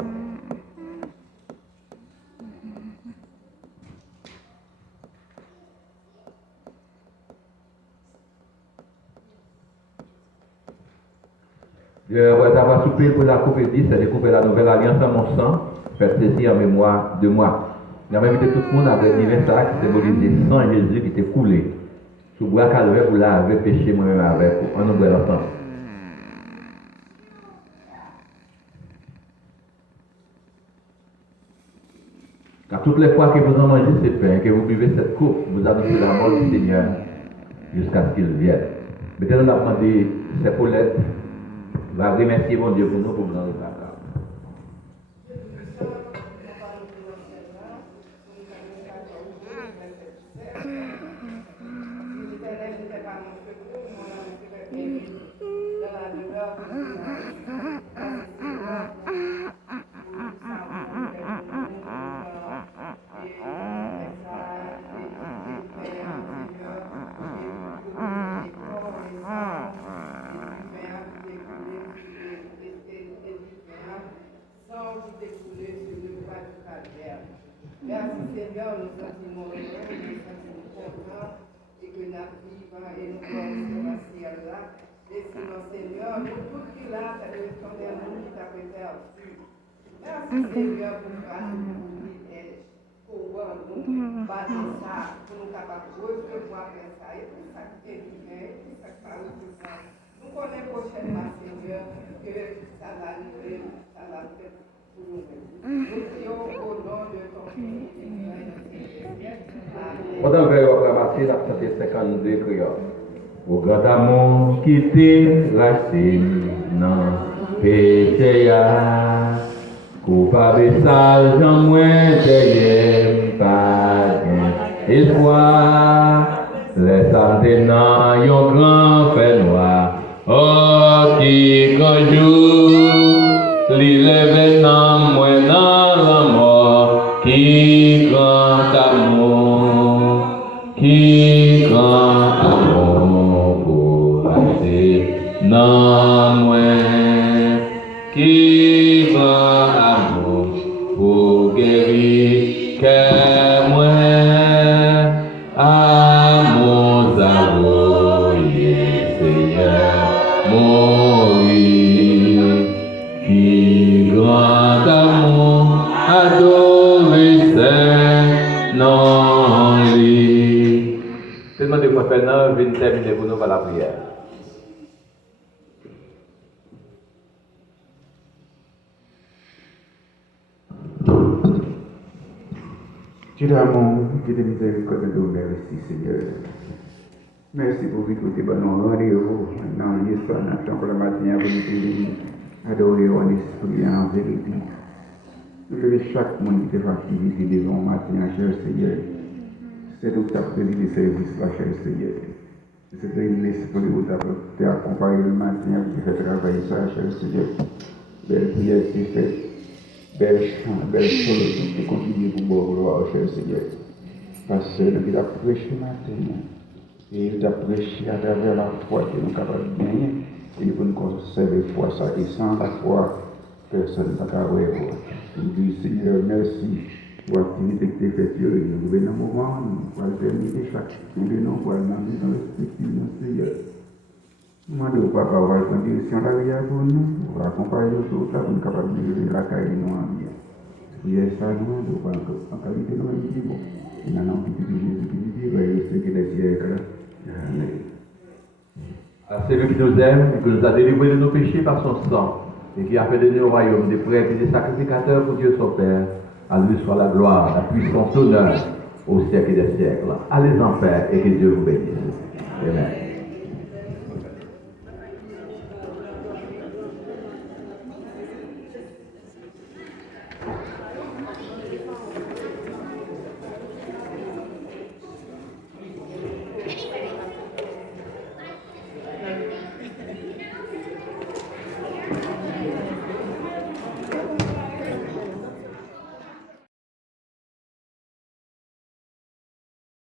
Après avoir soupé pour la coupe et dit, c'est découvrir la nouvelle alliance en mon sang, faites ceci en mémoire de moi. Nous avons invité tout le monde à venir ça qui symbolise le sang de Jésus qui était coulé. Sous bois calvaire pour laver péché moi-même avec vous. On ouvre l'ensemble. Car toutes les fois que vous en mangez ce pain, que vous buvez cette coupe, vous annoncez la mort du Seigneur jusqu'à ce qu'il vienne. Maintenant, on a demandé ces Paulette va remercier mon Dieu pour nous pour nous en reparler. Merci Seigneur, nous sentimos heureux, nous sentimos contents et que nous vivons et nous sommes dans le ciel là. Et sinon Seigneur, nous tout qui là, ça doit être à nous qui t'a perçu. Merci Seigneur pour nous faire privilège, pour nous bâtir ça, pour nous capables de recevoir ça et tout ça qui est divin, tout ça qui parle de ça. Nous connaissons prochainement Seigneur que ça va arriver, ça va faire. Pendant que vous ramasser la santé 52 créoles. Au grand amour qui t'est racheté dans péché, coupable sale, j'en moins t'ayem pas espoir. Les santé dans yon grand fait noir. Oh, qui quand jour, l'élève dans moi dans la mort, qui grand amour, qui grand amour pour passer dans moi, qui grand amour pour guérir que moi, amour avoué, Seigneur, mourir, qui grand amour adoré Saint non lui. C'est demandé pour maintenant, je vais terminer pour nous par la prière. Dieu d'amour, Dieu de miséricorde, nous merci Seigneur. Merci pour vous écouter bon rendez-vous dans l'histoire de notre temple matin avec nous adorer en esprit et en vérité. Nous levons chaque monde qui fait activité devant matin, cher Seigneur. C'est nous qui avons présidé le service là, cher Seigneur. C'est l'esprit qui t'a accompagné le matin qui fait travailler ça, cher Seigneur. Belle prière qui fait. Belle chant, belle chose qui continue pour vos gloires, cher Seigneur. Parce que nous avons prêché matin. Et il t'a prêché à travers la foi que nous sommes capables de gagner. Et pour nous conserver la foi, ça. Et sans la foi, personne ne peut avoir. Nous disons, Seigneur, merci pour l'activité que tu as faite. Nous venons au moment, nous allons terminer chaque. Nous venons pour aller dans l'esprit de notre Seigneur. Nous demandons au Papa avoir une direction de la vie pour nous, pour accompagner nous tous, pour nous capables de vivre la carrière de nous en bien. Prière ça, nous demandons en qualité de nous vivre. Et dans le nom de Jésus qui vit, et ce qui est ciel. C'est lui qui nous aime, qui nous a délivrés de nos péchés par son sang, et qui a fait de nous au royaume des prêtres et des sacrificateurs pour Dieu son Père. À lui soit la gloire, la puissance, l'honneur au siècle des siècles. Allez en paix et que Dieu vous bénisse. Amen.